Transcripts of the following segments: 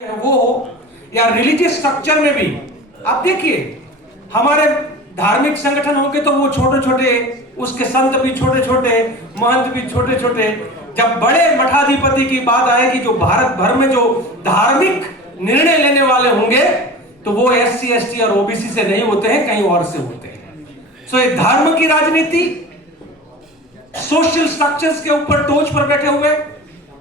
वो हो या रिलीजियस स्ट्रक्चर में भी आप देखिए हमारे धार्मिक संगठन होंगे तो वो छोटे छोटे, उसके संत भी छोटे छोटे, महंत भी छोटे छोटे। जब बड़े मठाधिपति की बात आएगी जो भारत भर में जो धार्मिक निर्णय लेने वाले होंगे तो वो SC ST और OBC से नहीं होते हैं, कहीं और से होते हैं। सो ये धर्म की राजनीति, सोशल स्ट्रक्चर्स के ऊपर टोच पर बैठे हुए,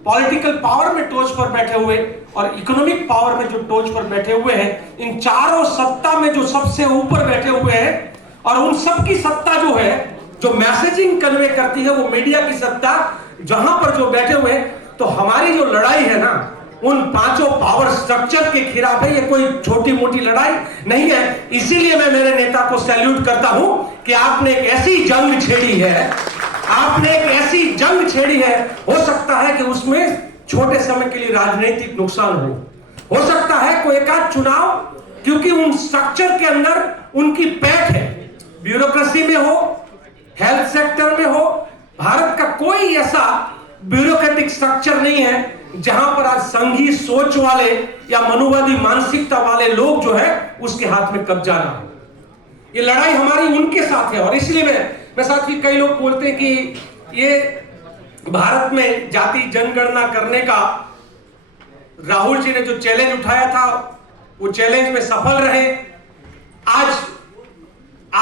पॉलिटिकल पावर में टोच पर बैठे हुए और इकोनॉमिक पावर में जो टोच पर बैठे हुए हैं, इन चारों सत्ता में जो सबसे ऊपर बैठे हुए हैं और उन सब की सत्ता जो है, जो मैसेजिंग कन्वे करती है, वो मीडिया की सत्ता जहां पर जो बैठे हुए हैं। तो हमारी जो लड़ाई है ना, उन पांचों पावर स्ट्रक्चर के खिलाफ है। ये कोई छोटी मोटी लड़ाई नहीं है। इसीलिए मैं मेरे नेता को सैल्यूट करता हूं कि आपने एक ऐसी जंग छेड़ी है, आपने एक ऐसी जंग छेड़ी है। हो सकता है कि उसमें छोटे समय के लिए राजनीतिक नुकसान हो सकता है कोई एक आध चुनाव, क्योंकि उन स्ट्रक्चर के अंदर उनकी पैठ है। ब्यूरोक्रेसी में हो, हेल्थ सेक्टर में हो, भारत का कोई ऐसा ब्यूरोक्रेटिक स्ट्रक्चर नहीं है जहां पर आज संघी सोच वाले या मनुवादी मानसिकता वाले लोग जो है उसके हाथ में कब्जा ना हो। ये लड़ाई हमारी उनके साथ है। और इसलिए मैं साथ ही कई लोग बोलते हैं कि ये भारत में जाति जनगणना करने का राहुल जी ने जो चैलेंज उठाया था वो चैलेंज में सफल रहे। आज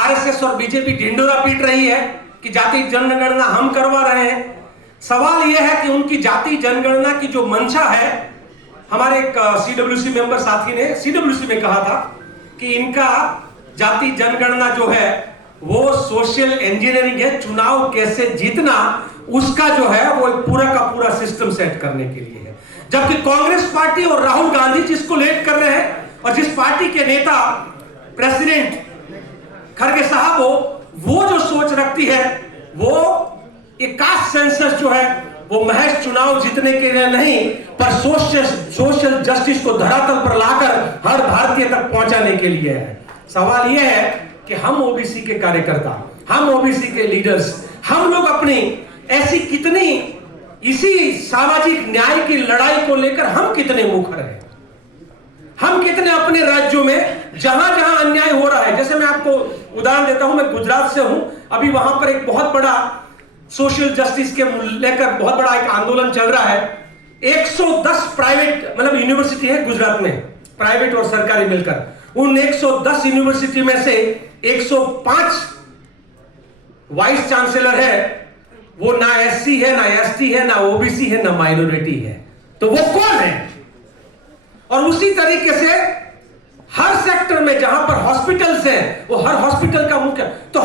RSS और बीजेपी ढिंडोरा पीट रही है कि जाति जनगणना हम करवा रहे हैं। सवाल यह है कि उनकी जाति जनगणना की जो मंशा है, हमारे एक CWC मेंबर साथी ने CWC में कहा था कि इनका जाति जनगणना जो है वो सोशल इंजीनियरिंग है, चुनाव कैसे जीतना उसका जो है वो पूरा का पूरा सिस्टम सेट करने के लिए है। जबकि कांग्रेस पार्टी और राहुल गांधी जिसको लेट कर रहे हैं और जिस पार्टी के नेता प्रेसिडेंट खड़गे साहब हो, वो जो सोच रखती है वो एक कास्ट सेंसस जो है वो महज चुनाव जीतने के लिए नहीं, पर सोशल जस्टिस को धरातल पर लाकर हर भारतीय तक पहुंचाने के लिए है। सवाल यह है कि हम OBC के कार्यकर्ता, हम OBC के लीडर्स, हम लोग अपनी ऐसी कितनी इसी सामाजिक न्याय की लड़ाई को लेकर हम कितने मुखर हैं, हम कितने अपने राज्यों में जहां जहां अन्याय हो रहा है। जैसे मैं आपको उदाहरण देता हूं, मैं गुजरात से हूं, अभी वहां पर एक बहुत बड़ा सोशल जस्टिस के लेकर बहुत बड़ा एक आंदोलन चल रहा है। 110 प्राइवेट मतलब यूनिवर्सिटी है गुजरात में, प्राइवेट और सरकारी मिलकर। उन 110 यूनिवर्सिटी में से 105 वाइस चांसलर है, वो ना SC है, ना ST है, ना OBC है, ना माइनॉरिटी है। तो वो कौन है? और उसी तरीके से हर सेक्टर में जहां पर हॉस्पिटल्स हैं, वो हर हॉस्पिटल का मुख्य। तो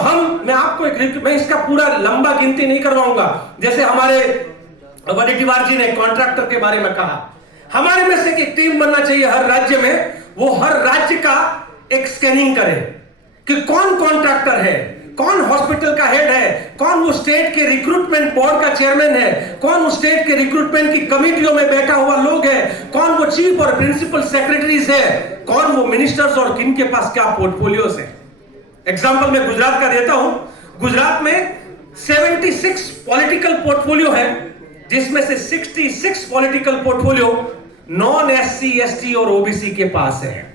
मैं इसका पूरा लंबा गिनती नहीं करवाऊंगा। जैसे हमारे वडेट्टीवार जी ने कॉन्ट्रैक्टर के बारे में कहा, हमारे में से एक टीम बनना चाहिए हर राज्य में, वो हर राज्य का एक स्कैनिंग करे कि कौन कॉन्ट्रैक्टर है, कौन हॉस्पिटल का हेड है, कौन वो स्टेट के रिक्रूटमेंट बोर्ड का चेयरमैन है, कौन वो स्टेट के रिक्रूटमेंट की कमिटियों में बैठा हुआ लोग है, कौन वो चीफ और प्रिंसिपल सेक्रेटरीज है, कौन वो मिनिस्टर्स और किन के पास क्या पोर्टफोलियोज है। एग्जांपल मैं गुजरात का देता हूं। गुजरात में 76 पॉलिटिकल पोर्टफोलियो है, जिसमें से 66 political portfolio non SC ST और OBC के पास है।